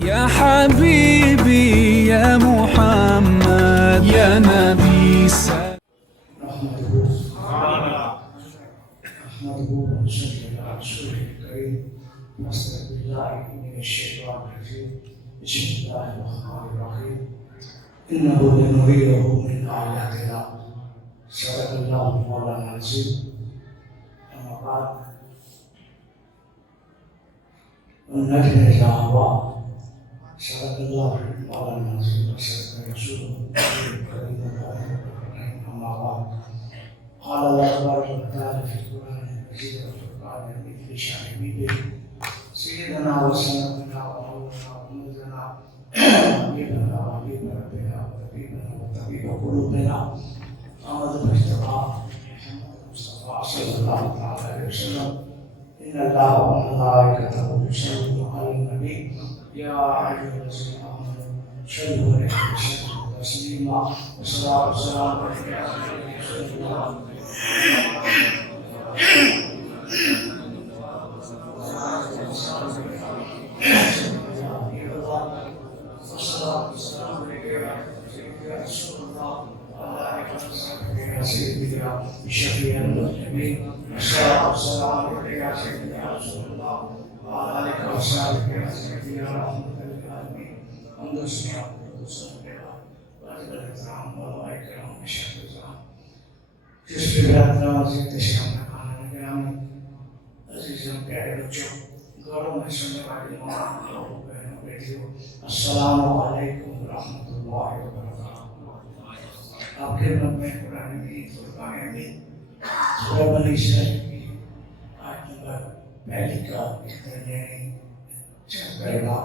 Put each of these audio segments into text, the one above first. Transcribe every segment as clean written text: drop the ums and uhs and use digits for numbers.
يا حبيبي يا محمد يا نبي نحمده ونصلي على رسوله الكريم واستغفر بالله من الشيطان الرجيم بسم الله الرحمن الرحيم انه لنريه من اياتنا صدق الله مولانا العظيم اما بعد والنجم اذا هوى صدق الله مولانا العظيم وصدق رسوله الكريم اما بعد قال الله تبارك وتعالى في القرآن المجيد والفرقان الحميد في شأن حبيبه سيدنا وسندنا ومولانا ومولانا حبيبنا وحبيب ربنا وطبيبنا وطبيب قلوبنا محمد المصطفى محمد المصطفى صلى الله تعالى عليه وسلم إن الله وملائكته يصلون على النبي يا أيها الذين آمنوا صلوا عليه وسلموا تسليما والصلاة والسلام عليك يا رسول الله شفيع المسلمين الصلاة والسلام عليك يا سيدي يا رسول الله وعلى آلك وصحبك يا سيدي يا رحمة للعالمين حمد سمع القدوس الرحمن واجب الاحترام والإكرام وشرف الزمان جس بلاد نوازی تشکر مکان نگرامی عزیزوں پیارے بچوں گھروں میں سننے والے ماں بہنوں بیٹیوں السلام علیکم ورحمۃ اللہ وبرکاتہ. آپ کے خدمت میں قرآن مجید فرقان حمید سورہ بنی اسرائیل کی آیت نمبر پہلی کا اختیاری چند پہلا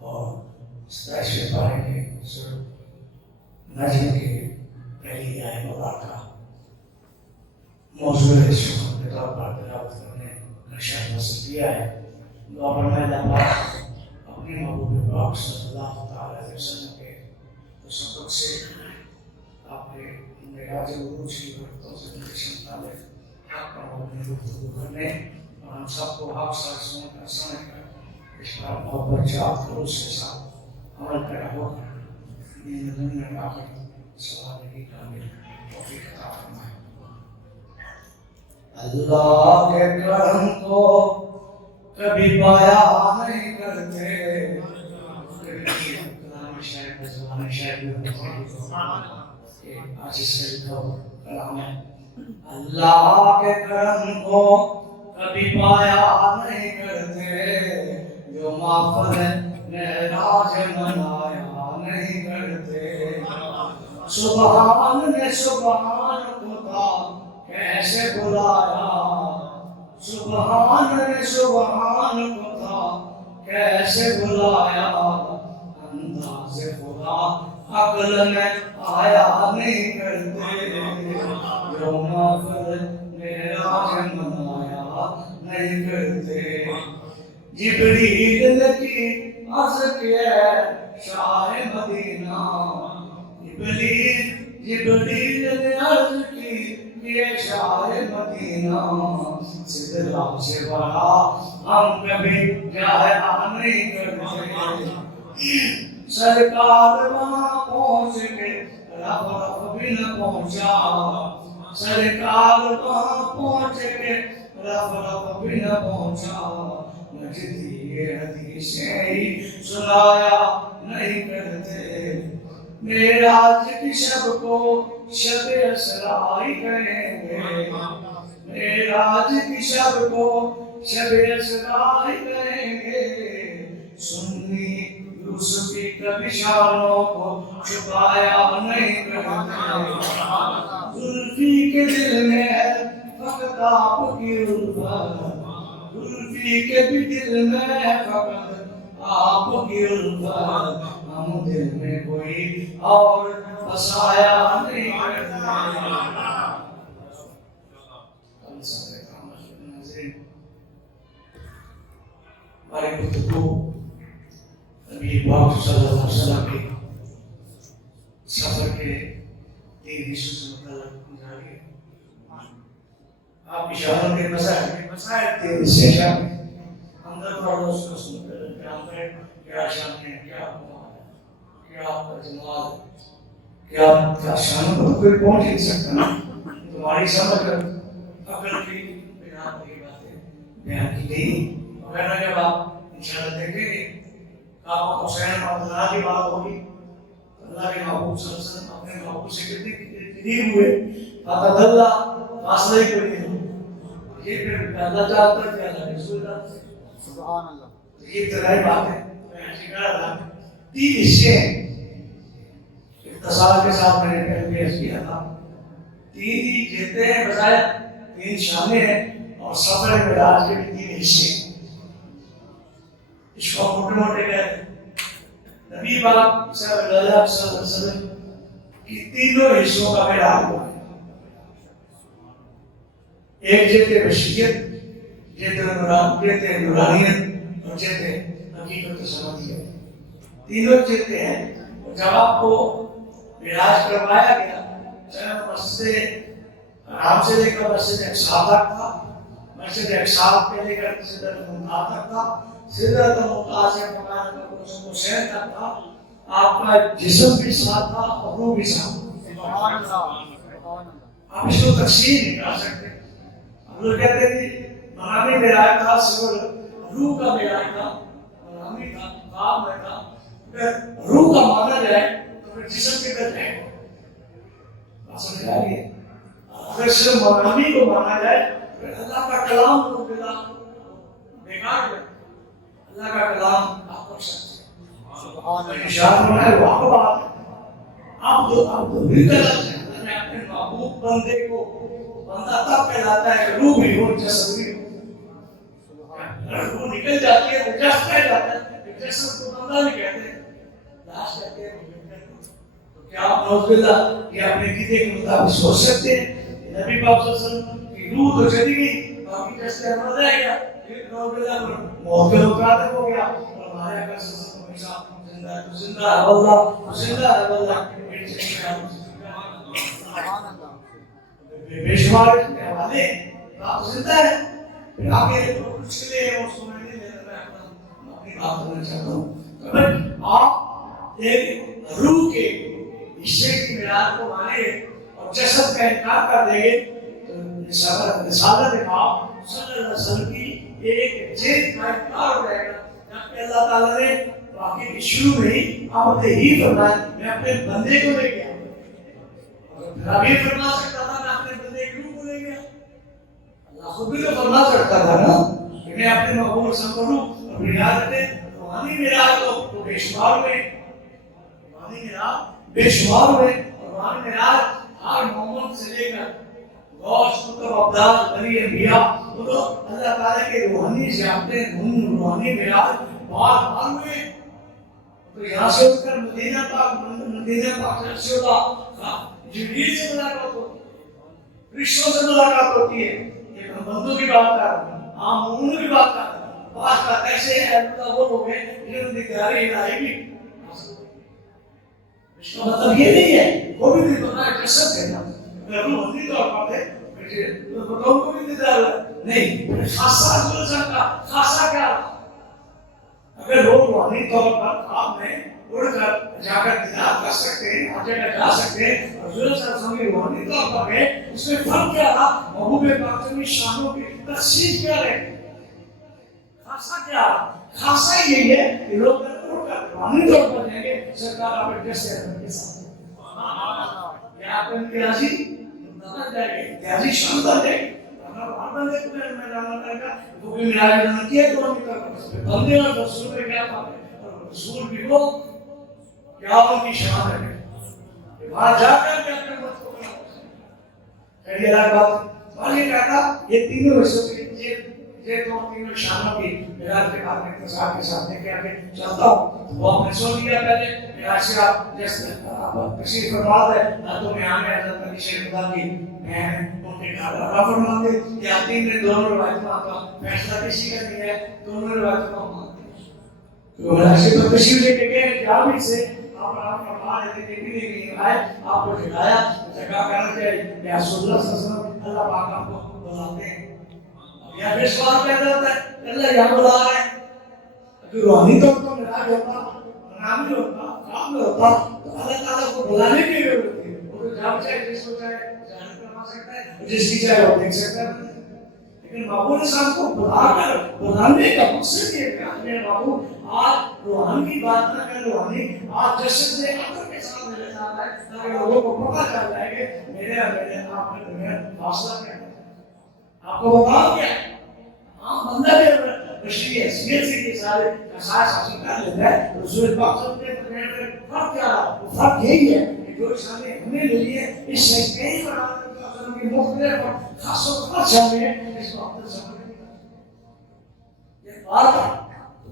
اور 27 پارے کے سورہ نجم کی پہلی آیت مبارکہ موضوع اس وقت کے طور پر تلاوت کرنے کا شرف حاصل کیا ہے. دعا فرمائے اللہ پاک اپنی محبوب پاک صلی اللہ تعالی علیہ وسلم کے تصدق سے آپ کے معراج عروج کی برکتوں سے متعلق حق پر اپنی گفتگو کرنے اور ہم سب کو حق ساتھ سمجھ کر اس پر محبت چاہت خلوص کے ساتھ عمل پیرا ہو کر دنیا میں آخر سوال کی کامل توفیق عطا فرمائے. اللہ کے کرم کو کبھی پایا نہیں کرتے. کلام شاعر کا زبان شاعر آج اس سے کلام ہے. اللہ کے کرم کو کبھی پایا نہیں کرتے جو محفل معراج منایا نہیں کرتے. سبحان نے سبحان خدا کیسے بلایا. سبحان نے سبحان خدا کیسے بلایا. انداز خدا عقل میں آیا نہیں کرتے جو محفل معراج منایا نہیں کرتے. جبریل نے کی عرض کیا شاہ مدینہ. جبریل نے عرض کی یہ شاہ مدینہ. سدرا سے بڑا ہم کبھی جایا نہیں کرتے. سرکار وہاں پہنچ کے رب بھی نہ پہنچا. سرکار وہاں پہنچ کے رب بھی نہ پہنچا. مجھے یہ حدیثیں ہی سنایا نہیں کرتے. معراج کی شب کو شب اسرائی کہیں گے. معراج کی شب کو شب اسرائی کہیں گے. سنی یوسفی کبھی شانوں کو چھپایا نہیں کرتے. زلفی کے دل میں ہے فقط آپ کی الفت. زلفی کے بھی دل میں ہے فقط آپ کی الفت. ہم دل میں کوئی اور بسایا نہیں کرتے. ہماری گفتگو نبی پاک صلی اللہ علیہ وسلم کے سفر کے 3 حصوں سے متعلق جاری ہے. آپ اشاروں کے مسائل 3 حصے شامل. ہم در پر اس کو سنتے ہیں کہ شان ہے، کیا کیا آپ کا جمال، کیا شان پر کوئی پہنچ نہیں سکتا نا. تمہاری سمجھ کر عقل کی بنا پر یہ باتیں بیان کی گئی. وغیرہ جب آپ انشاءاللہ دیکھیں گے آپ حسین عبداللہ کی بات ہوگی، اللہ کے محبوب صلی اللہ علیہ وسلم اپنے محبوب سے کتنے قریب ہوئے، فقط اللہ فاصلہ ہی کوئی نہیں. یہ پھر اللہ چاہتا ہے کہ اللہ رسول اللہ سبحان اللہ. یہ ابتدائی بات ہے. میں ایسی کہہ رہا تھا 3 حصے ہیں. اختصار کے ساتھ میں نے پہلے پیش کیا تھا 3 ہی جیتے ہیں بجائے 3 شامیں ہیں، اور سفر معراج کے بھی 3 حصے ہیں. اس کو موٹے موٹے کہتے ہیں. نبی پاک صلی اللہ علیہ وسلم کی 3 حصوں کا معراج ہوا ہے. ایک جیتے بشریت، جیتے نورانیت، اور جیتے حقیقت سمجھیت. 3 جیتے ہیں. جب آپ کو معراج کروایا گیا، چاہے مسجد حرام سے لے کر مسجد اقصیٰ تک تھا، مسجد اقصیٰ سے لے کر سدرۃ المنتہا تک تھا، سدرۃ المنتہا سے مقام حسین تک تھا. آپ کا جسم بھی ساتھ تھا اور روح بھی ساتھ تھا. آپ اس کو تفسیر نہیں کر سکتے. ہم لوگ کہتے ہیں کہ مقامی معراج تھا، صرف روح کا معراج تھا، مقامی تھا، خواب میں تھا. اگر روح کا مانا جائے تو پھر جسم کے اندر جائے. بات سمجھ آ رہی ہے؟ اگر صرف مقامی کو مانا جائے پھر اللہ کا کلام کو بلا بیکار ہے. اللہ کا کلام آپ کو سچ ہے. اشارہ میں وہ بات ہے. آپ تو بھی غلط ہے. اللہ نے اپنے محبوب بندے کو، بندہ تب کہلاتا ہے کہ روح بھی ہو جسم بھی ہو. اگر روح نکل جاتی ہے تو جسم کہہ جاتا ہے. جسم کو بندہ نہیں کہتے، لاش کہتے ہیں. تو کیا آپ نعوذ باللہ یہ اپنے عقیدے کے مطابق سوچ سکتے ہیں؟ نبی پاک صلی اللہ علیہ وسلم کی روح تو چلی گئی، باقی جسم مر رہ گیا. نعوذ باللہ موت کا مقادر ہو گیا. اور ہمارے آقا صلی اللہ علیہ وسلم زندہ ہے، زندہ ہے واللہ، زندہ ہے واللہ. بے شمار حوالے آپ زندہ ہے. پھر آگے کچھ کے لیے اس کو میں نہیں لینا، میں اپنی بات کرنا چاہتا ہوں. آپ ایک روح کے حصے کی معراج کو مانیں گے اور جسد کا انکار کر دیں گے تو رسالت پاک صلی اللہ علیہ وسلم کی ایک جلد کا انکار ہو جائے گا. جبکہ اللہ تعالیٰ نے واقعی کے شروع میں ہی آپ نے ہی فرمایا میں اپنے بندے کو لے گیا. آپ یہ فرما سکتا تھا میں اپنے بندے کی روح کو لے گیا. اللہ خود بھی تو فرما سکتا تھا نا کہ میں اپنے محبوب سے کروں. اور معراج میں روحانی معراج تو بے شمار ہوئے، روحانی معراج بے شمار ہوئے. اور روحانی معراج ہر محمد سے لے کر غوث کتب ابدال ولی انبیاء تو اللہ تعالیٰ کے روحانی زیارتیں، روحانی معراج بار بار ہوئے. تو یہاں سے اٹھ کر مدینہ پاک سے جبریل سے ملاقات ہوتی ہے، فرشتوں سے ملاقات ہوتی ہے. یہ ہم بندوں کی بات کر رہے ہیں، عام مومنوں کی بات کر رہے ہیں. بات کا کیسے ہے اللہ وہ لوگ ہیں جنہوں نے دیدار الہی بھی. اس کا مطلب یہ نہیں ہے وہ بھی نہیں بنا جسد ہے نا، اگر روحانی طور پر ہے تو کو بھی دیدار نہیں. خاصہ ضرور کا خاصہ کیا؟ اگر وہ روحانی طور پر خواب میں اڑ کر جا کر دیدار کر سکتے ہیں، ہر جگہ جا سکتے ہیں، حضور صلی اللہ علیہ وسلم کی روحانی طور پر ہے، اس میں فرق کیا تھا؟ محبوب پاک کی شانوں کی تخصیص کیا ہے؟ خاصہ کیا؟ خاصہ یہی ہے کہ لوگ اڑ کر روحانی طور پر جائیں گے سرکار آپ کے جیسے کے ساتھ. یہ آپ ان کی راضی نظر جائے گی، راضی شاندار جائے گی. بندے کو میں جاننا کرے گا وہ بھی میرا جاننا کیا تو ہم کر بندے اور رسول میں کیا تھا. رسول بھی وہ کیا ان کی شان ہے وہاں جا کر کے اپنے مت کو کہہ الگ بات. اور یہ کہتا یہ تینوں حصوں کی یہ دو تینوں شانوں کی میرا کے بعد میں تصاویر کے ساتھ دیکھ کے چلتا ہوں. وہ آپ نے سن لیا پہلے میرا سے آپ جیسے آپ کسی فرماد ہے نہ تو میں آنے حضرت علی شیخ خدا کی میں ان کے گھر رہا فرماتے کہ آپ تین نے دونوں روایتوں کا فیصلہ کسی کا نہیں ہے، دونوں روایتوں کا مانتے ہیں. تو ایسے تو کسی لے کے گئے جامع سے آپ فرما رہے تھے کہ نہیں آئے آپ کو جگایا جگہ کرنا چاہیے یا رسول اللہ صلی اللہ علیہ وسلم اللہ پاک آپ کو بلاتے ہیں. یا پھر سوال پیدا ہوتا ہے اللہ یہاں بلا رہے ہیں کہ روحانی طور پر مزاج ہوتا نامی ہوتا کام میں ہوتا تو اللہ تعالیٰ کو بلانے کی ضرورت ہوتی ہے. وہ تو جب چاہے جس کو چاہے جہاں کروا سکتا ہے, جس کی چاہے وہ دیکھ سکتا ہے. لیکن معبود صاحب کو بلا کر بلانے کا مقصد یہ کہ میرے معبود آج روحانی بات نہ کر, روحانی آج جشن سے عقل کے ساتھ میرے ساتھ آئے تاکہ لوگوں کو پتہ چل جائے کہ میرے آپ کے درمیان فاصلہ کیا ہے, آپ کو مقام کیا ہے. ہاں بندہ بھی بشری حیثیت سے یہ سارے خصائص حاصل کر لیتا ہے. رسول پاک صلی اللہ علیہ وسلم کے فرق کیا رہا, وہ فرق یہی ہے کہ جو شامل ہمیں ملی ہے اس سے کئی بڑھانے کی مختلف اور خاص و خاص شامل ہے اس کو آپ نے سمجھ یہ بات ہے.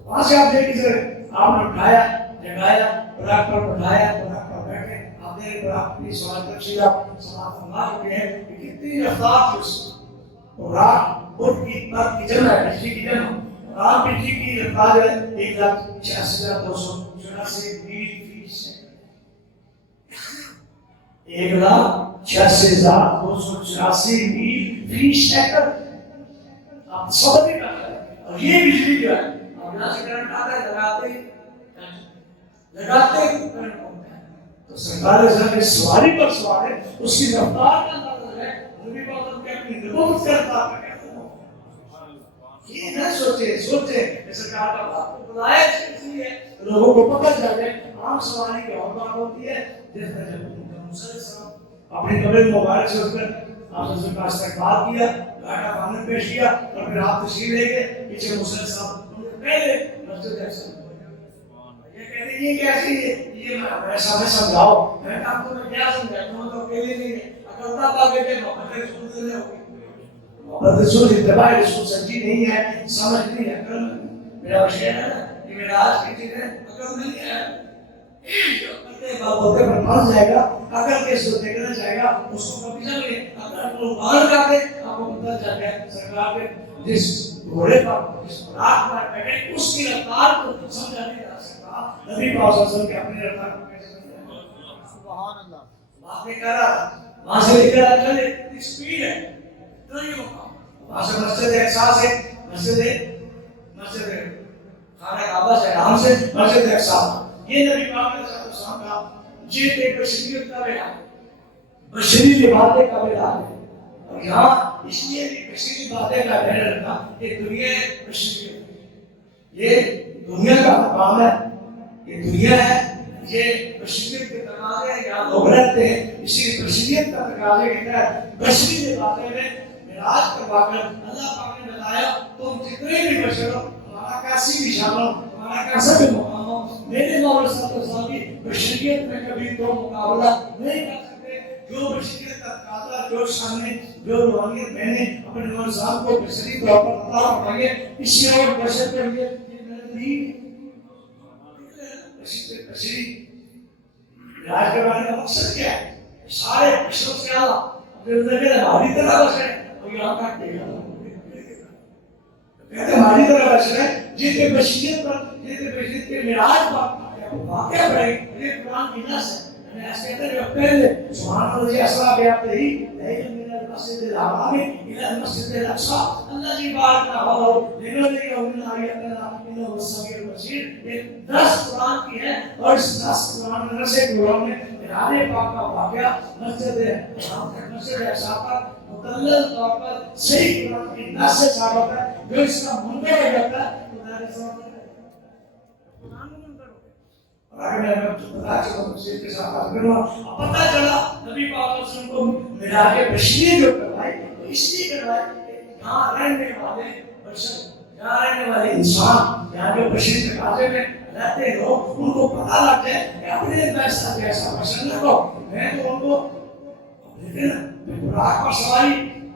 وہاں سے آپ دیکھیے آپ نے اٹھایا جگایا براق پر بٹھایا براق پر بیٹھے آپ نے براق کی سوال تفصیل آپ سماعت فرما چکے ہیں کہ کتنی رفتار اس براق اٹھ کی پر کی جمع ہے بجلی کی جمع آپ بجلی کی رفتار ہے 1,86,284 میل فی سیکنڈ. 1,86,284 میل فی سیکنڈ. آپ سب بھی کرتے ہیں اور یہ بجلی جو ہے اب یہاں سے کرنٹ آتا ہے لگاتے کرنٹ ہوتا ہے. تو سرکار نے سواری پر سوار ہے اس کی رفتار کا اندازہ ہے. نبی پاک نے اپنی نبوت کا اندازہ کیا یہ نہ سوچے کہ سرکار کا بات کو بلایا اس لیے لوگوں کو پتہ چل جائے. عام سواری کی اور بات ہوتی ہے جس میں جب مسلسل اپنے قبر مبارک سے اٹھ کر آپ نے کا استقبال کیا, گاڑا خانن پیش کیا اور پھر آپ تشریف لے گئے پیچھے مسلم صاحب پہلے مسجد اقصی. یہ کہتے ہیں یہ کیسی ہے یہ میں سمجھاؤ میں آپ کو میں کیا سمجھاتا ہوں تو اکیلے نہیں ہے اکلتا پا کے محمد رسول سے ہو گئی. محمد رسول اتباع رسول سچی نہیں ہے, سمجھ نہیں ہے, عقل میرا شعر ہے یہ میرا آج کی چیز ہے, عقل نہیں ہے. بولتے پر پھنس جائے گا اگر کے سو دیکھنا چاہے گا اس کو کبھی چل گئے اگر وہ بار کر دے آپ کو پتہ چل گیا سرکار کے جس گھوڑے پر جس براق پر بیٹھے اس کی رفتار کو سمجھا نہیں جا سکتا. نبی پاک صلی اللہ علیہ وسلم کی اپنی رفتار کو کیسے سمجھا. سبحان اللہ. باتیں کر رہا وہاں سے لے کر چلے اتنی سپیڈ ہے اتنا ہی مقام. وہاں سے مسجد اقصی سے مسجد خانہ کعبہ سے آرام سے مسجد اقصی یہ نبی پاک نے صاحب کا جیت ایک بشریت کا بیان بشری باتیں کا بیان ہے. اور یہاں اس لیے بھی بشری باتیں کا بیان رکھا کہ دنیا بشریت, یہ دنیا کا مقام ہے, یہ دنیا ہے, یہ بشریت کے تقاضے ہیں. یہاں لوگ رہتے ہیں اسی بشریت کا تقاضے کے تحت بشری باتیں میں معراج کروا کر اللہ پاک نے بتایا تم جتنے بھی بشر ہو تمہارا کیسی بھی شان ہو تمہارا کیسا بھی مقام ہو میرے مولا صلی اللہ علیہ وسلم کی بشریت میں کبھی تو مقابلہ نہیں کر سکتے. جو بشریت کا تقاضا جو شان ہے جو روحانیت میں نے اپنے مولا صاحب کو بشری طور پر عطا فرمائی اسی اور بشر کے لیے بشری راج کے بارے کا مقصد کیا ہے. سارے بشروں سے اعلیٰ ہماری طرح بشر ہے اور یہاں تک دے گا کہتے ہماری طرح بشر ہے جیتے بشریت پر جیتے بشریت کے معراج پر واقعہ بڑھائی. یہ قرآن کی نص ہے. میں ایسے کہتے ہیں کہ پہلے سبحان اللہ جی اسرا بیاتے ہی لیکن من المسجد الحرام الى المسجد الاقصى الذي باركنا حوله لنريه من آیاتنا انه هو السمیع البصیر. یہ 10 قرآن کی ہے اور اس 10 قرآن میں سے قرآن میں معراج پاک کا واقعہ مسجد اقصی پر مدلل طور پر صحیح قرآن کی نص سے ثابت ہے. جو اس کا منکر ہو جاتا ہے خدا نے ثابت اگر میں بتا چکا ہوں مسجد کے ساتھ بات کروں پتہ چلا نبی پاک صلی اللہ علیہ وسلم کو معراج بشری جو کروائی تو اس لیے کروائی کہ یہاں رہنے والے بشر یہاں رہنے والے انسان یہاں جو بشری تقاضے میں رہتے لوگ ان کو پتہ لگ جائے کہ اپنے پیسہ کیسا بشر نہ کو میں تو ان کو لیکن براق پر سواری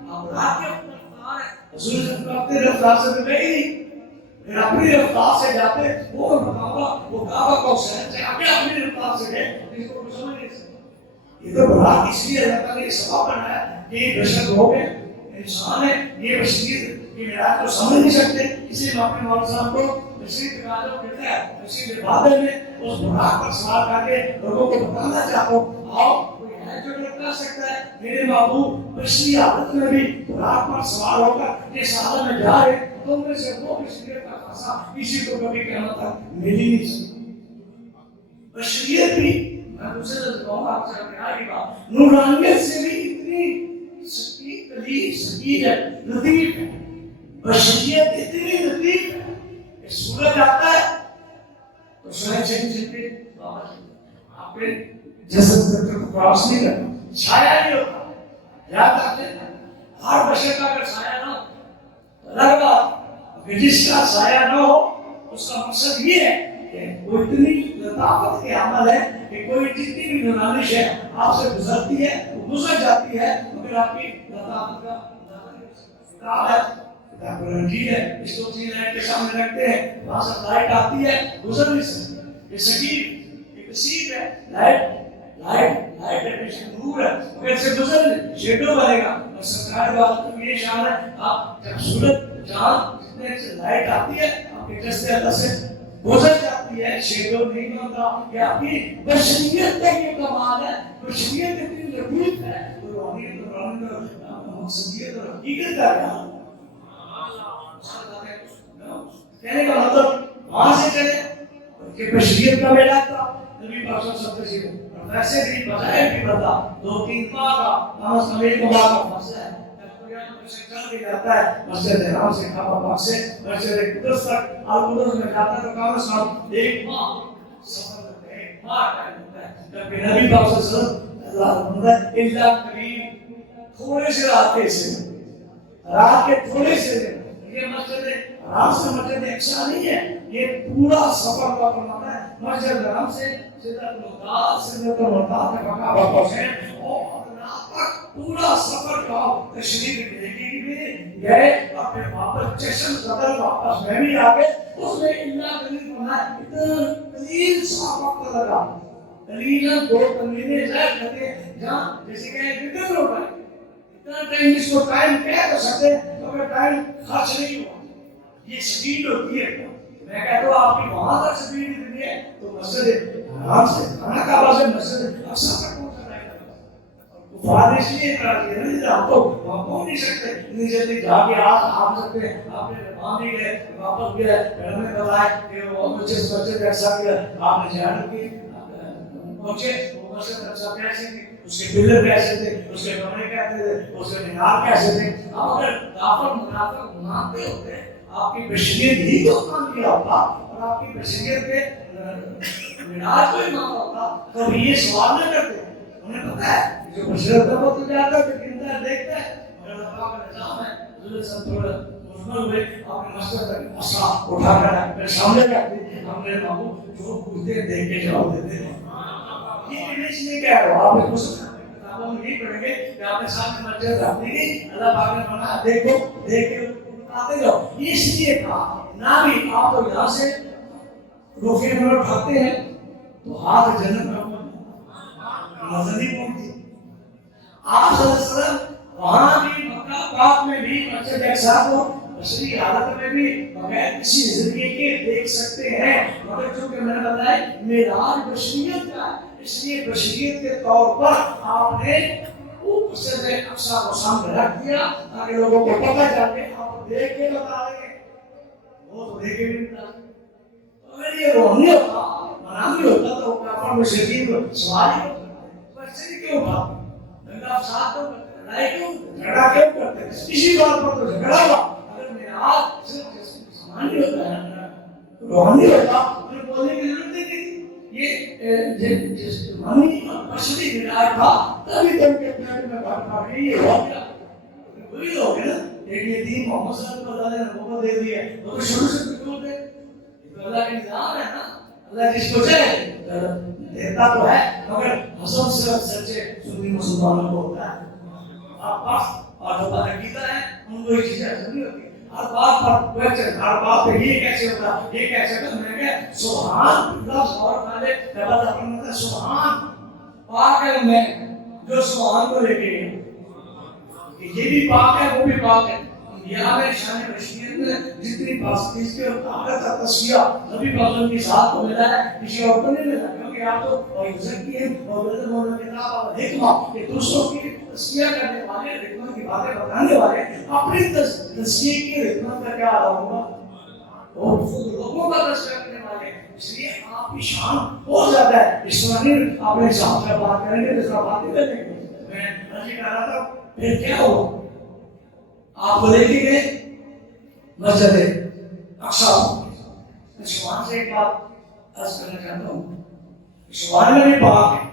براق کے رفتار ہے رسول صلی اپنے رفتار سے میں نہیں پھر اپنی رفتار سے جاتے وہ کعبہ کو شہر سے آگے اپنی رفتار سے گئے اس کو سمجھ نہیں سکتے. یہ تو براق اس لیے اللہ تعالیٰ نے سبب بنایا کہ یہ بشر لوگ ہیں انسان ہے یہ بشریت کی معراج کو سمجھ نہیں سکتے. اسی لیے اپنے مولا صاحب کو بشریت کا جو کہتے ہیں اسی لیے بعد میں اس براق پر سوار کر کے لوگوں کو بتانا چاہتا ہوں آؤ کوئی ہے جو کر سکتا ہے میرے محبوب بشری حالت میں بھی براق پر سوار ہو کر اس عالم میں جا رہے تم میں سے وہ بشریت کا ایسا کسی کو کبھی قیامت تک مل ہی نہیں سکتی. بشریت بھی میں دوسرے سے کہوں گا آپ سے پیاری بات، نورانیت سے بھی اتنی سکیت ہے، لطیف ہے. بشریت اتنی لطیف ہے کہ سورج آتا ہے تو سورج چلتے آپ کے جسد کو کراس نہیں کرتا، چھایا نہیں ہوتا. یاد رکھتے ہیں ہر بشر کا اگر سایہ نہ ہو الگ بات، جس کا سایہ نہ ہو اس کا مقصد یہ ہے کہ وہ اتنی لطافت کے عمل ہے کہ کوئی جتنی بھی نورانش ہے آپ سے گزرتی ہے وہ گزر جاتی ہے، مگر آپ کی لطافت کا کتاب ہے، کتاب رنگی ہے، اس کو اسی لائٹ کے سامنے رکھتے ہیں، وہاں سے لائٹ آتی ہے گزر نہیں سکتی. یہ سکیب ایک سیب ہے، لائٹ نور ہے مگر سے گزر شیڈو بنے گا. اور سرکار بات تو یہ شان ہے آپ جب سورج چاند جتنے سے لائٹ آتی ہے آپ کے جسے اللہ سے گزر جاتی ہے، شیڈو نہیں ہوتا. یہ آپ کی بشریت کا یہ کمال ہے، بشریت اتنی لطیف ہے. مقصدیت اور حقیقت کا کیا کہنے کا مطلب وہاں سے چلے کہ بشریت کا میلہ تھا نبی پاک صلی اللہ علیہ وسلم ویسے بھی بظاہر بھی بتا 2-3 ماہ کا کم از کم 1 ماہ کا فاصلہ ہے. چل کے جاتا ہے مسجد حرام سے کعبہ پاک سے مسجد قدس تک، القدس میں جاتا ہے تو کم از کم 1 ماہ سفر کرتے ہیں، 1 ماہ ٹائم ہوتا ہے. جبکہ نبی پاک صلی اللہ علیہ وسلم اللہ کریم تھوڑے سے رات کے تھوڑے سے یہ مسجد حرام سے مسجد اقصی نہیں ہے، یہ پورا سفر کا فرمانا ہے. مسجد حرام سے سدرۃ المنتہا تک کعبہ پہنچے اور رات تک پورا سفر کا تشریف لے کے بھی گئے. اپنے واپس چشم قدر واپس میں بھی آ گئے. اس میں اللہ کریم فرمایا اتنا قلیل سا وقت لگا، قلیل 2 مہینے زائد کرتے ہیں جہاں جیسے کہ اتنا ہوتا ہے اتنا ٹائم اس کو ٹائم کہہ تو سکتے ہیں مگر ٹائم خرچ نہیں ہوا. یہ سپیڈ ہوتی ہے. میں کہتا ہوں آپ کی وہاں تک سپیڈ اتنی ہے تو مسجد حرام سے خانہ کعبہ سے مسجد اقصی تک پہنچنا ہے. کفار اس لیے اعتراض کیا نا آپ تو وہاں پہنچ نہیں سکتے، اتنی جلدی جا کے آ سکتے ہیں. آپ نے وہاں بھی گئے واپس گئے گھر میں بتایا کہ وہ مجھے مسجد اقصی کیا آپ نے زیارت کی پہنچے. وہ مسجد اقصی کیسے تھی، اس کے پلر کیسے تھے، اس کے کمرے کیسے تھے، اس کے مینار کیسے تھے. اب اگر کافر منافق مانتے ہوتے آپ کی بشریت ہی کو کام کیا ہوتا اور آپ کی بشریت کے مینار کو ہی مانتا ہوتا تو یہ سوال نہ کرتے. انہیں پتا ہے جو بشریت کا وقت جاتا ہے گنتا ہے دیکھتا ہے مگر اللہ کا نظام ہے. حضور صلی اللہ علیہ وسلم مجمل ہوئے اپنے مسجد تک مسئلہ اٹھا کر میرے سامنے رکھتے ہم نے محبوب جو پوچھتے دیکھ کے جواب دیتے ہیں. یہ انگلش نہیں کہہ رہا ہوں، آپ اس کتابوں میں نہیں پڑھیں گے کہ آپ نے سامنے مسجد رکھ دی گئی اللہ پاک نے فرمایا دیکھو دیکھ کے آتے جاؤ. اس لیے کہا نہ بھی آپ تو یہاں سے روکے میں اٹھاتے ہیں تو ہاتھ جنت میں نظر نہیں پہنچتی. آپ صلی اللہ علیہ وسلم وہاں بھی مکہ پاک میں بھی مسجد اقصی کو بشری حالت میں بھی بغیر کسی ذریعے کے دیکھ سکتے ہیں. مگر چونکہ میں نے بتایا معراج بشریت کا ہے اس لیے بشریت کے طور پر آپ نے مسجد اقصی کو سامنے رکھ دیا تاکہ لوگوں کو پتہ چلے. آپ دیکھ کے بتا رہے ہیں وہ تو دیکھ کے بھی بتا رہے. اگر یہ روحانی ہوتا منامی ہوتا تو کافر مشرکین کو سوال ہی ہوتا بچے کیوں اٹھاتے دنگا فساد کیوں کرتے لڑائی کیوں جھگڑا کیوں کرتے اسی بات پر تو جھگڑا ہوا. اگر میرا صرف جسمانی ہوتا ہے روحانی ہوتا انہیں بولنے کی ضرورت نہیں تھی. یہ جسمانی بشری معراج تھا تبھی تو ان کے پیٹ میں بھر پا گئی. یہ ہو گیا وہی ہو گیا نا. ایک یتیم محمد صلی اللہ علیہ وسلم نے نبوت دے دی ہے وہ تو شروع سے کچھ بولتے اللہ کے نظام ہے نا. اللہ جس کو چاہے دیتا تو ہے مگر حسن صرف سچے سنی مسلمانوں کو ہوتا ہے. آپ اور جو باتیں کیتا ہے ان کو یہ چیزیں حسن نہیں ہوتی. ہر بات پر کوئچن ہر بات پہ یہ کیسے ہوتا یہ کیسے ہوتا. میں نے کہا سبحان اللہ اور پہلے جب اللہ فرماتا ہے سبحان پاک ہے میں جو سبحان کو لے کے گئے یہ بھی پاک ہے وہ بھی پاک ہے. یہاں میں شان بشریت میں جتنی پاسپیس کے طاقت کا تصفیہ نبی پاک کی ذات کو ملا ہے کسی اور کو نہیں ملا. کیونکہ آپ تو عزت کی اور مولانا کتاب اور حکمت کہ دوسروں کی تصفیہ کرنے والے حکمت کی باتیں بتانے والے اپنی تصفیہ کی حکمت کا کیا ہوگا اور خود لوگوں کا تذکرہ کرنے والے ہیں، اس لیے آپ کی شان بہت زیادہ ہے. اس طرح نہیں آپ نے صاحب سے بات کریں گے، اس طرح بات نہیں کریں گے. میں عرض کر رہا تھا پھر کیا ہوا، آپ کو لے کے گئے مسجد اقصی. وہاں سے ایک بات عرض کرنا چاہتا ہوں، سوال میں بھی پاک ہے.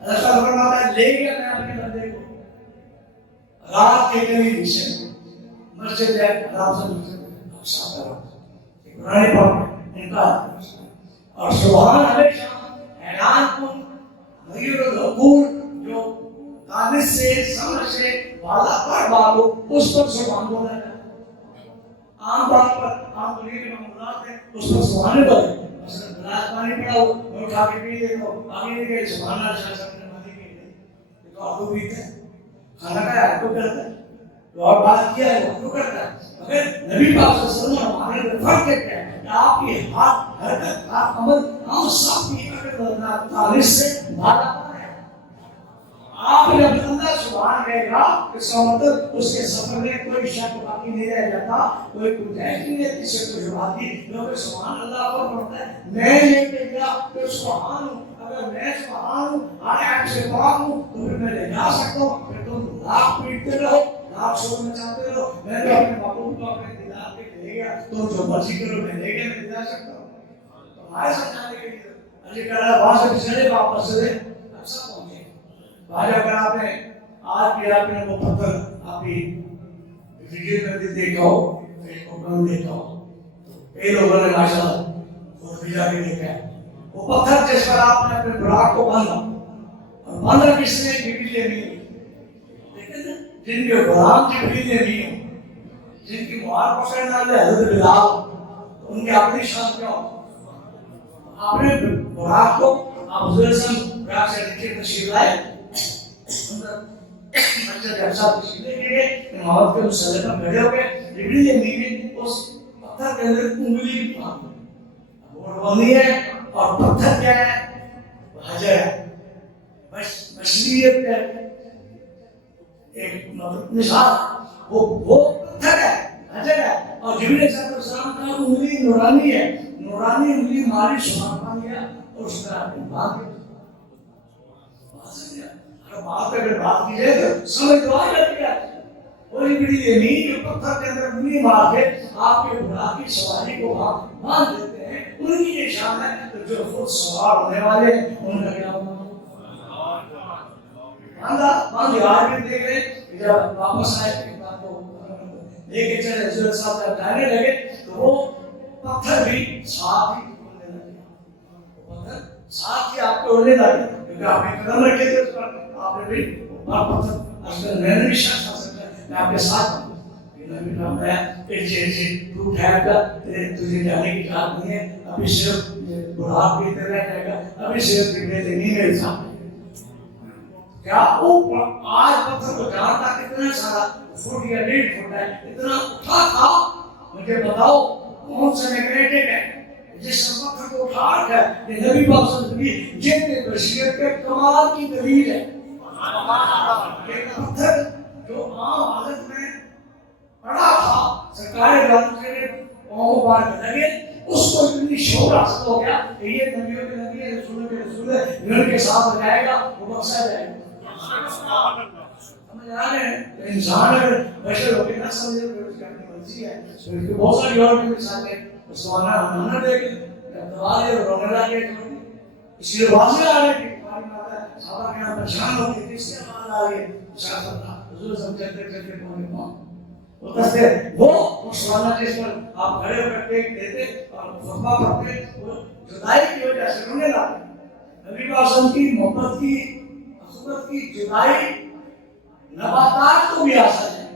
اللہ تعالیٰ فرماتا ہے لے گیا میں اپنے بندے کو رات کے قریب سے مسجد ہے حرام سے مسجد اقصی طرف. قرآن پاک میں انکار اور سبحان ہمیشہ حیران کن غیر العقول جو دانش سے سمجھ سے والا پر بات ہو اس پر سبحان بولا ہے. عام بات پر عام دنیا کے معمولات ہیں اس پر سبحان بولے. مثلا گلاس پانی پڑا ہو میں اٹھا کے پی لے تو آگے نہیں گئے سبحان اللہ شاہ صاحب نے پانی پی لے تو آپ کو پیتے ہیں. کھانا کھایا آپ کو کرتا ہے تو اور بات کیا ہے آپ کو کرتا ہے. مگر نبی پاک صلی اللہ علیہ وسلم ہمارے میں فرق دیکھتے ہیں کہ آپ کی ہاتھ حرکت آپ عمل ہم سب کی اگر تعریف سے بھاگا ہے. آپ جب اللہ سبحان کہے گا اس کا مطلب اس کے سفر میں کوئی شک باقی نہیں رہ جاتا، کوئی گنجائش نہیں رہتی سے کوئی بات نہیں. کیونکہ سبحان اللہ پر پڑھتا ہے میں یہ کہہ گیا کہ سبحان ہوں. اگر میں سبحان ہوں آپ سے پاک ہوں تو پھر میں لے جا سکتا ہوں. پھر تم لاکھ پیٹتے رہو لاکھ چھوڑنا چاہتے رہو، میں تو اپنے محبوب کو اپنے دلال پہ لے گیا تو جو مرضی کرو میں لے گیا میں دلا سکتا ہوں. ہمارے سمجھانے کے لیے علی کہہ رہا وہاں سے چلے واپس سے اکثر پہنچے. آج اگر آپ نے آج بھی آپ نے وہ پتھر آپ کی ویڈیو میں دیکھا ہو فیس بک میں دیکھا ہو تو کئی لوگوں نے ماشاء اللہ خود بھی جا کے دیکھا ہے وہ پتھر جس پر آپ نے اپنے براق کو باندھا اور باندھا کس نے بجلی نہیں لیکن جن کے غلام کی بجلی نہیں ہو جن کی مہار پکڑنے والے حضرت بلال ان کی اپنی شان کیا ہو. آپ نے براق کو آپ حضور صلی براق سے نیچے تشریف لائے مسجد اقصی تشریف لے کے گئے محمد کے مسلح پر کھڑے ہو گئے بجلی نہیں اس پتھر کے اندر انگلی بنی ہے اور پتھر کیا ہے حجر ہے مشریت کا ایک مثال وہ پتھر ہے حجر ہے اور جبریل علیہ السلام کا انگلی نورانی ہے. نورانی انگلی ماری سبحان پا لیا اور اس کا بات بات اگر بات کی جائے تو سمجھ تو آ جاتی ہے. کوئی بڑی زمین جو پتھر کے اندر انگلی مار کے آپ کے گناہ کی سواری کو باندھ دیتے ہیں ان کی یہ شان ہے. تو جو خود سوار ہونے والے ہیں ان کا کیا ہونا باندھ یاد بھی دیکھ رہے جب واپس آئے لے کے چلے حضرت صاحب جب جانے لگے تو وہ پتھر بھی ساتھ ہی اڑنے لگے. پتھر ساتھ ہی آپ کو اڑنے لگے کیونکہ آپ نے قدم رکھے تھے اس پر آپ نے بھی پتھر اصل میں نے بھی شخص آ سکتا ہے میں آپ کے ساتھ ہوں. نبی کہا میں ایک چیز ٹوٹ ہے گا تجھے جانے کی بات نہیں ہے ابھی صرف براق بھی رہ جائے گا ابھی صرف بے دینی میرے سامنے کیا وہ آج پتھر کو جانتا کتنا سارا فٹ یا 1.5 فٹ ہے اتنا اٹھا تھا. مجھے بتاؤ کون سا میگنیٹک ہے جس پتھر کو اٹھا رکھا ہے. یہ نبی پاک صلی اللہ علیہ وسلم کی جن بشریت کے کمال کی دلیل ہے. یہ پتھر جو عام حالت میں پڑا تھا سرکار گرام سے وہ بار لگے اس کو اتنی شور حاصل ہو گیا کہ یہ نبیوں کے نبی ہے رسولوں کے رسول ہے گھر کے ساتھ ہو جائے گا وہ بخشا جائے گا. سمجھ آ رہے ہیں انسان اگر بشر ہو کے نہ سمجھے تو اس کی اپنی مرضی ہے. بہت ساری اور بھی مثالیں اس کو آنا دے کے دبا دے اور رونے لگے اس لیے واضح آ رہے کہ ہماری ماتا صحابہ کے یہاں پریشان ہو گئی کس کے مال آ رہی ہے شاہ صاحب حضور سمجھتے کرتے پہنچے وہ کہتے وہ سوانا جس پر آپ کھڑے ہو کر ٹیک دیتے اور خطبہ پڑھتے وہ جدائی کی وجہ سے رونے لگے. نبی پاک کی محبت کی خدمت کی جدائی نباتات کو بھی آسان ہے.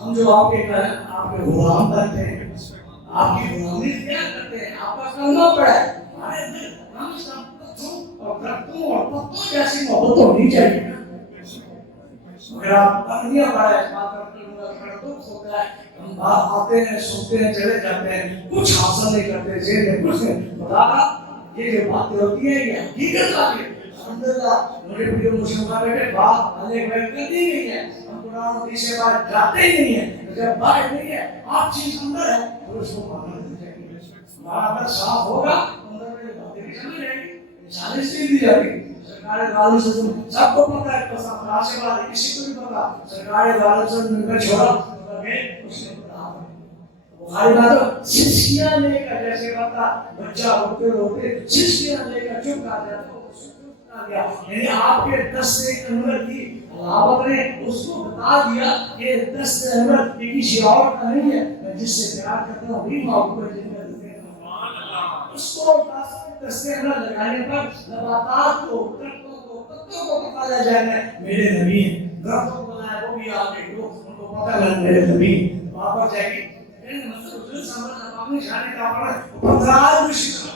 ہم جو آپ کے آپ کے غلام بنتے ہیں آپ کی غلامی کیا کرتے ہیں آپ کا کرنا پڑا ہے. ہمارے دل ہم سب پتھروں اور درختوں اور پتوں جیسی محبت ہونی چاہیے. مگر آپ پتھریاں بڑا ہے بات ہوتا ہے ہم بات آتے ہیں سنتے ہیں چلے جاتے ہیں کچھ حاصل نہیں کرتے ذہن میں کچھ نہیں. بتا یہ جو باتیں ہوتی ہیں یہ حقیقت آتی ہے. الحمدللہ میرے پیارے مسلمان بیٹے بات الگ بیٹھ کرتی نہیں ہے. ہم قرآن حدیث سے بات جاتے ہی نہیں ہیں. جب بات نہیں ہے آپ چیز اندر ہے تو اس کو ماننا چاہیے. ہمارا اندر صاف ہوگا اندر میں باتیں بھی سمجھ رہے گی انسانی سے دی جائے گی سرکار والوں سے سب کو پتہ ہے قسم خدا سے بات ہے کسی کو نہیں پتہ سرکار والوں سے میں چھوڑا میں اس نے بتا بخاری بات سلسلہ لے کر جیسے بتا بچہ ہوتے ہوتے سلسلہ لے کر چپ کر جاتا یعنی آپ کے دست انور کی علامت نے اس کو بتا دیا کہ دست انور یہ کسی اور کا نہیں ہے میں جس سے پیار کرتا ہوں وہی محبوب ہے جن کا اس کو دست انور لگانے پر نباتات کو درختوں کو پتوں کو پتا لگ جائے گا میرے نبی درختوں کو بنایا وہ بھی آگے ان کو پتا لگ میرے نبی واپس جائے گی مطلب حضور سمجھنا اپنی شانی کا پڑھا 15 مشکل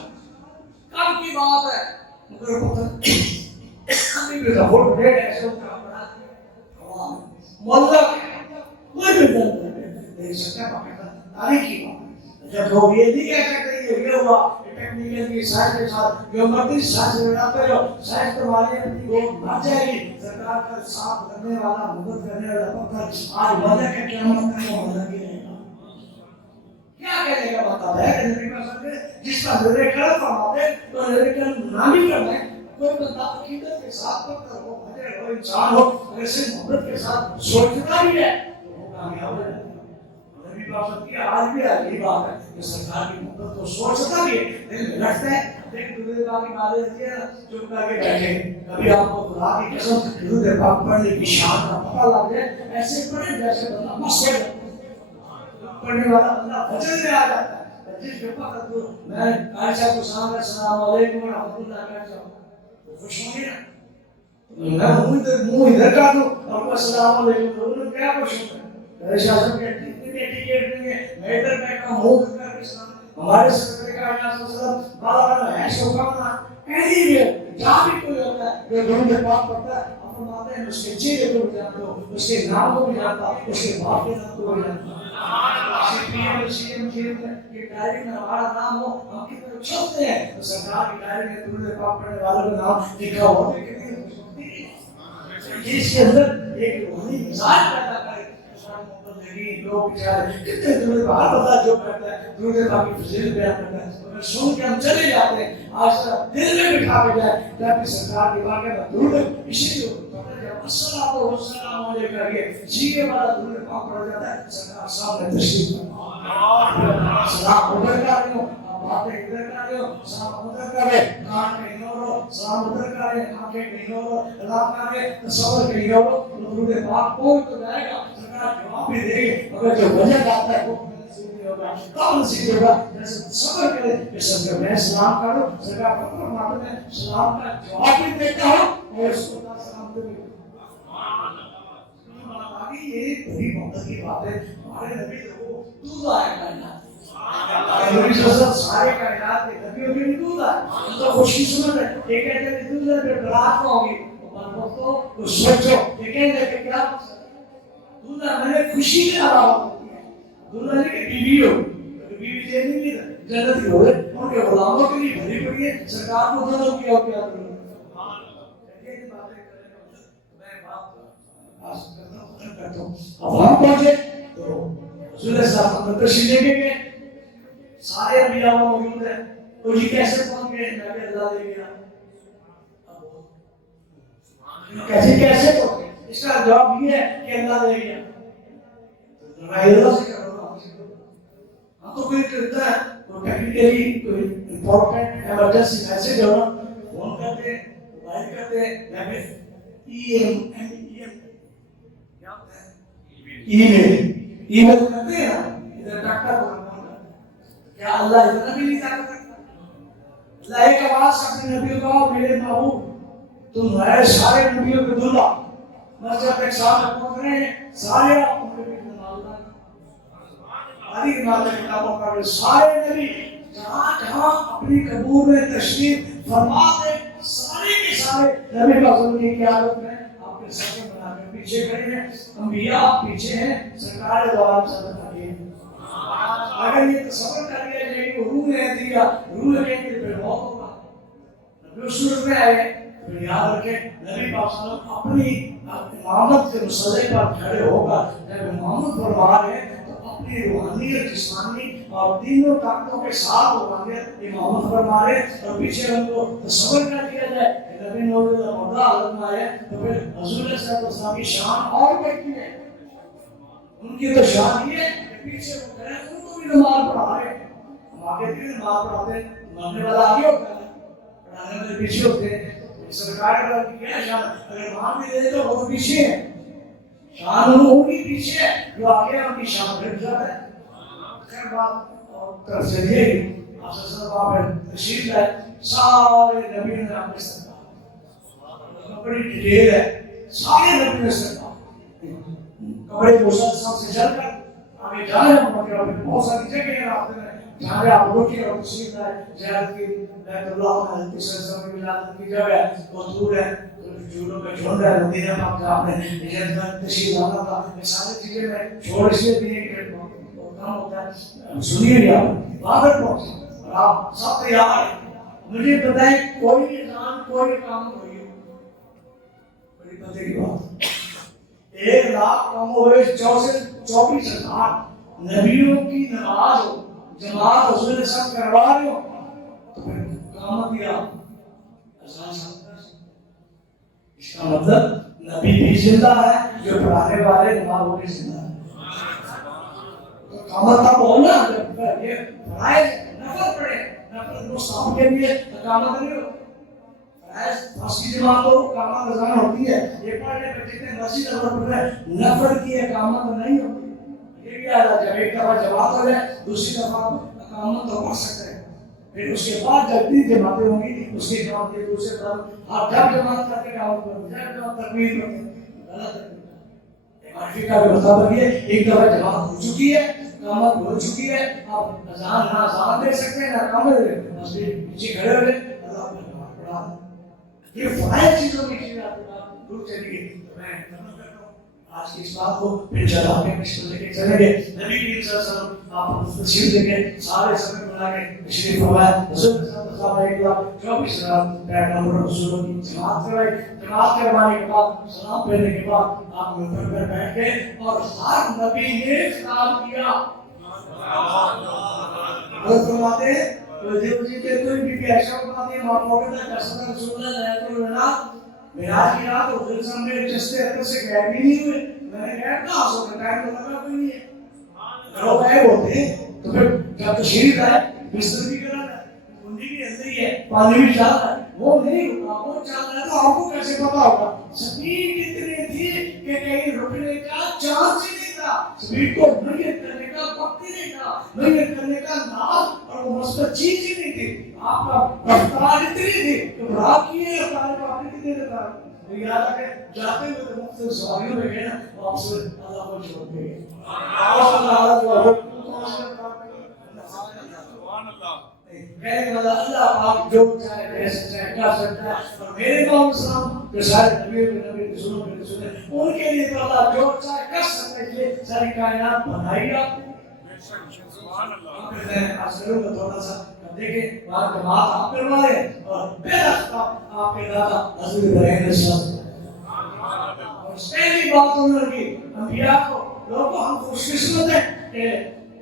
کب کی بات ہے مگر پتہ نہیں بھی رہو ڈیڑھ ایسے کا بنا دیا مولا کوئی بھی نہیں سکتا پکڑتا تاریخ کی بات جب لوگ یہ نہیں کہہ سکتے یہ ہوا ٹیکنیکل کی سائنس کے ساتھ جو مرتی سائنس میں بناتے جو سائنس کے والے اپنی وہ مر جائے گی سرکار کا ساتھ کرنے والا مدد کرنے والا پتھر آج وجہ کے قیامت کا وہ لگی رہے گا کیا کہنے کا مطلب ہے کہ نبی کا جس کا ذکر کرم فرماتے تو ذکر کرم نامی کرنا ہے کوئی بندہ عقیدت کے ساتھ پتھر ہو بھجر ہو انسان ہو اگر صرف محبت کے ساتھ سوچتا بھی ہے تو وہ کامیاب ہے نبی پاک کی آج بھی عجیب بات ہے کہ سرکار کی محبت کو سوچتا بھی ہے دل میں رکھتا ہے لیکن درود پاک کی باتیں ہوتی ہے چپ کر کے بیٹھے کبھی آپ کو خدا کی قسم درود پاک پڑھنے کی شان کا پتہ لگ جائے ایسے پڑھے جیسے بندہ مست ہے پڑھنے والا بندہ فجر میں آ جاتا ہے جس کے وقت میں عائشہ کو السلام علیکم ورحمۃ اللہ کہتا ہوں خوش ہوں گے نا میں منہ ادھر کر دوں اور السلام علیکم بولوں کیا خوش ہوں عائشہ سے کہتی ہے ٹکٹ نہیں ہے میں ادھر بیٹھا ہوں منہ کر کے ہمارے سرکار کائنات صلی اللہ علیہ وسلم بالا ہے شو کرنا کہیں بھی جہاں بھی کوئی ہوتا ہے جو درود پاک پڑھتا ہے اپنے ماتے ہیں اس کے چہرے کو بھی جانتا ہو اس کے نام کو بھی جانتا اس کے باپ کے نام کو بھی جانتا کہ ڈائری میں ہمارا نام ہو ہم کی طرف چھوڑتے ہیں تو سرکار کی ڈائری میں درود پاک پڑھنے والوں کا نام لکھا ہوا ہے کہ اس کے اندر ایک روحانی مزاج پیدا کرے لوگ بیچارے کتنے درود پاک ہر بندہ جو کرتا ہے درود پاک کی فضیلت بیان کرتا ہے اگر سن کے ہم چلے جاتے ہیں آج تک دل میں بٹھا کے جائے جب کہ سرکار کی واقعہ کا درود اسی لیے السلام علیکم کہیے جیے والا درود پاک پڑھا جاتا ہے سرکار سامنے تشریف سلام ادھر کر رہے ہو باتیں ادھر کر رہے ہو سلام ادھر کر رہے کان کہیں اور ہو سلام ادھر کر رہے آنکھیں کہیں اور ہو اللہ کر رہے تصور کہیں اور ہو درود پاک پہنچ تو جائے گا سرکار جواب بھی دے گی مگر جو وجہ آتا ہے وہ کب نصیب ہوگا جیسے صبر کرے کہ سرکار میں سلام کروں سرکار پر فرماتے میں سلام کا جواب بھی دیتا ہوں اور اس کو سلام دے گی یہ بڑی محبت کی بات ہے ہمارے نبی تو دودھ آیا کائنات نبی صلی اللہ علیہ وسلم سارے کائنات کے نبیوں کے بھی دودھ آیا ان کا خوش قسمت ہے یہ کہتے ہیں کہ دودھ ہے پھر برات میں ہوگی تو سوچو یہ کہتے ہیں کہ کیا دودھ ہے میں نے خوشی میں آرہا ہوتی ہے دودھ ہے کہ بیوی ہو بیوی دیکھیں گی جنت ہوئے ان کے غلاموں کے لیے بھری پڑی ہے سرکار کو دونوں کیا ہو کیا کرو اب ہم پہنچے تو رسول صاحب کو تشریف لے گئے سارے انبیاء موجود ہیں تو یہ کیسے پہنچ گئے نبی اللہ لے گیا کیسے پہنچے اس کا جواب یہ ہے کہ اللہ لے گیا اللہ سے کرو ہم تو کوئی کرتا ہے تو ٹیکنیکلی کوئی امپورٹنٹ ایمرجنسی میسج ہو فون کرتے موبائل کرتے یا پھر ای میل کرتے ہیں ادھر ڈاکٹر کو کیا اللہ اتنا بھی نہیں جانتا اللہ ایک آواز اپنے نبی کو میرے محبوب تم ہمارے سارے نبیوں کے دلہا مسجد ایک ساتھ پہنچ رہے ہیں سارے آپ کو نبی کے نام آدھی مادہ کتابوں کا سارے نبی جہاں جہاں اپنی قبور میں تشریف فرما دے سارے کے سارے نبی کا ضروری کی عادت میں آپ کے ساتھ بنا کے پیچھے کھڑے ہیں انبیاء پیچھے ہیں سرکار دوام صدر آگے اگر یہ تصور کر لیا جائے کہ روح نے دیا روح نے پھر موت ہوگا نبی صورت میں آئے پھر یاد رکھیں نبی پاک صلی اللہ علیہ وسلم اپنی امامت کے مسئلے پر کھڑے ہوگا جب امامت فرما رہے ہیں تو اپنی روحانیت جسمانی اور تینوں طاقتوں کے ساتھ وہ آگے امامت فرما رہے اور پیچھے ان کو تصور کر دیا جائے کہ نبی نور مردہ حالت میں آئے تو پھر حضور صلی اللہ علیہ وسلم کی شان اور بڑھتی ہے. ان کی تو شان یہ ہے کہ پیچھے وہ کہہ رہے ہیں ان کو بھی نماز پڑھا رہے ہیں. ہم آگے بھی نماز پڑھاتے ہیں, ماننے والا آگے ہوتا ہے, پڑھانے والے پیچھے ہوتے ہیں. سرکار کا کیا شان, اگر مان بھی دے تو وہ پیچھے ہے, شان ان کی پیچھے ہے, جو آگے ان کی شان بڑھ جاتا ہے. خیر بات اور طرف سے یہ آپ صلی اللہ علیہ وسلم تشریف لائے, سارے نبیوں نے آپ کے ساتھ بڑی ڈیٹیل ہے, سارے نبیوں نے ساتھ کپڑے پوشاک سب سے چل کر آگے جا رہے ہیں. بہت ساری جگہ ہیں راستے میں جہاں پہ آپ روٹی اور تشریف لائے. زیارت کی بیت اللہ میں حضرت صلی اللہ علیہ وسلم کی ولادت کی جگہ ہے, وہ دور ہے, جھولوں میں جھول رہا ہے. مدینہ پاک جہاں آپ نے ہجرت میں تشریف لانا تھا, یہ ساری چیزیں میں چھوڑ اس لیے بھی نہیں کام ہوتا ہے. سنیے گا وہاں پر پہنچے اور آپ سب تیار ہیں. مجھے بتائیں کوئی انسان کوئی کام ہوئی ہو, بڑی پتے کی بات, 1,00,000 کم ہوئے 24,000 نبیوں کی نماز ہو, جماعت حضور نے سب کروا رہے ہو, تو پھر قیامت کیا آسان سمجھا. اس کا مطلب نبی بھی زندہ ہے, جو پڑھانے والے نماز وہ بھی زندہ ہے. قیامت کا بولنا یہ فرائض نفل پڑھے, نفل مستحب کے لیے قیامت نہیں ہو. فرائض فرض کی جماعت ہو قیامت اذان ہوتی ہے, یہ پڑھنے پہ جتنے مسجد نفل پڑھ رہے ہیں, نفل کی قیامت نہیں ہوتی. یہ بھی آدھا جب ایک دفعہ جماعت ہو جائے دوسری دفعہ قیامت تو پڑھ سکتے ہیں. پھر اس کے بعد جب 3 جماعتیں ہوں گی اس کی جماعت کے دوسرے طرف آپ جب جماعت کرتے قیامت پڑھتے, جب جماعت تکبیر پڑھتے, غلط ہے. معرفی کا بھی مطلب یہ ایک دفعہ جماعت ہو چکی ہے, قیامت ہو چکی ہے, آپ اذان نہ اذان دے سکتے ہیں نہ قیامت دے سکتے ہیں, بس پیچھے کھڑے ہوئے اللہ نے نماز پڑھا. یہ فرائض چیزوں کی چیزیں آپ کو دور چلی گئی. میں ختم کرتا ہوں آج کی اس بات کو, پھر چل آپ کے مشکل لے کے چلیں گے. نبی کریم صلی اللہ علیہ وسلم آپ تشریف لے کے سارے سفر بنا کے تشریف فرمایا. حضور صلی اللہ علیہ وسلم 24,000 پیغمبر رسولوں کی جماعت کروائی. جماعت کروانے کے بعد سلام پھیرنے کے بعد آپ منبر پر بیٹھ گئے اور ہر نبی نے خطاب کیا. وہ فرماتے ہیں کوئی بھی ایسا بتاتے ہیں آپ موقع تک رسول اللہ علیہ وسلم معراج کی رات حضور صلی اللہ علیہ وسلم جستے اثر سے غائب بھی نہیں ہوئے. میں نے کہا کہاں سو گئے, ٹائم تو لگا کوئی نہیں ہے. لوگ غائب ہوتے ہیں تو پھر جب تشریف آئے بستر بھی کرا ہے, کنڈی بھی ایسے ہی ہے, پانی بھی چل رہا ہے, وہ نہیں ہوتا, وہ چل رہا ہے تو آپ کو کیسے پتا ہوگا. سپیڈ اتنی تھی کہ کہیں رکنے کا چانس ہی نہیں تھا. سپیڈ کو میت کرنے کا وقت ہی نہیں تھا, میت کرنے کا نام اور وہ مثبت چیز ہی نہیں تھی. آپ کا رفتار اتنی تھی کہ رات کی ہے رفتار کو آپ نے کتنے رفتار یاد رکھے. جاتے ہوئے تو مختلف سواریوں میں گئے نا, واپس اللہ کو چھوڑ کے گئے. اللہ آپ جو چاہے کیسے چاہے کر سکتا ہے. اور میرے قوم اسلام جو سارے نبیوں کے نبی رسولوں کے رسول ہیں, ان کے لیے تو اللہ جو چاہے کر سکتا ہے. یہ ساری کائنات بنائی آپ نے. میں آج کروں گا تھوڑا سا دیکھیں وہاں جماعت آپ کروا رہے ہیں اور پہلا آپ کے دادا حضرت ابراہیم علیہ السلام. پہلی بات انہوں نے کی انبیاء کو, لوگوں ہم خوش قسمت ہیں کہ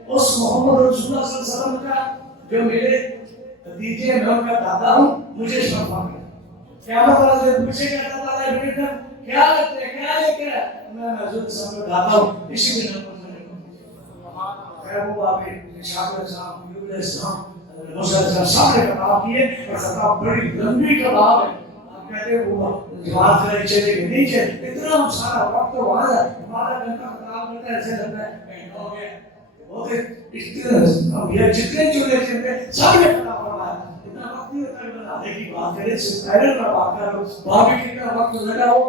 اس محمد رسول اللہ صلی اللہ علیہ وسلم کا جو میرے نتیجے میں ان کا دادا ہوں مجھے شرف آ گیا. قیامت والا دن پوچھے گا اللہ تعالیٰ بیٹا کیا لگتے ہیں, کیا لے کے میں حضرت صلی اللہ علیہ وسلم کا دادا ہوں, اسی میں نمبر وہ آپ شاہ الاسلام یوب الاسلام موسیٰ علیہ السلام سارے خطاب کیے اور خطاب بڑی لمبی خطاب ہے. آپ کہتے ہیں وہ جماعت کرنے چلے کہ نہیں چلے, اتنا سارا وقت وہاں ہے, ہمارا گھنٹہ خطاب کرتا ہے ایسے لگتا ہے کہیں ہو گیا. بہت اتنے جتنے چلے چلتے سب نے خطاب فرمایا. اتنا وقت نہیں ہوتا ہے بنانے کی بات کرے, صرف پہلے کا بات کرو, وہاں بھی کتنا وقت لگا ہو.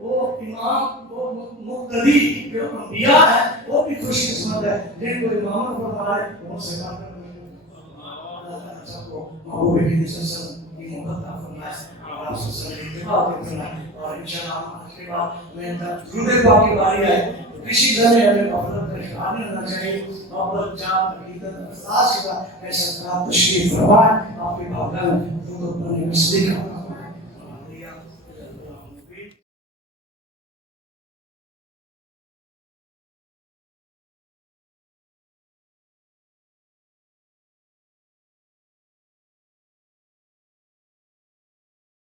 وہ امام وہ مقتدی جو انبیاء ہے وہ بھی خوش قسمت ہے جن کو امام کو فرمائے وہ سے کام کرتے ہیں. اللہ سب کو محبوب کریم صلی اللہ علیہ وسلم کی محبت عطا فرمائے اور آپ سے سب اتباع فرمائے. اور انشاءاللہ آج کے بعد میں درود پاک کی باری آئے تو کسی طرح ہمیں غفلت کا شکار نہیں ہونا چاہیے. محبت جان عقیدت احساس کا ایسا تشریف فرمائے. آپ کے بابا درود پر نصیب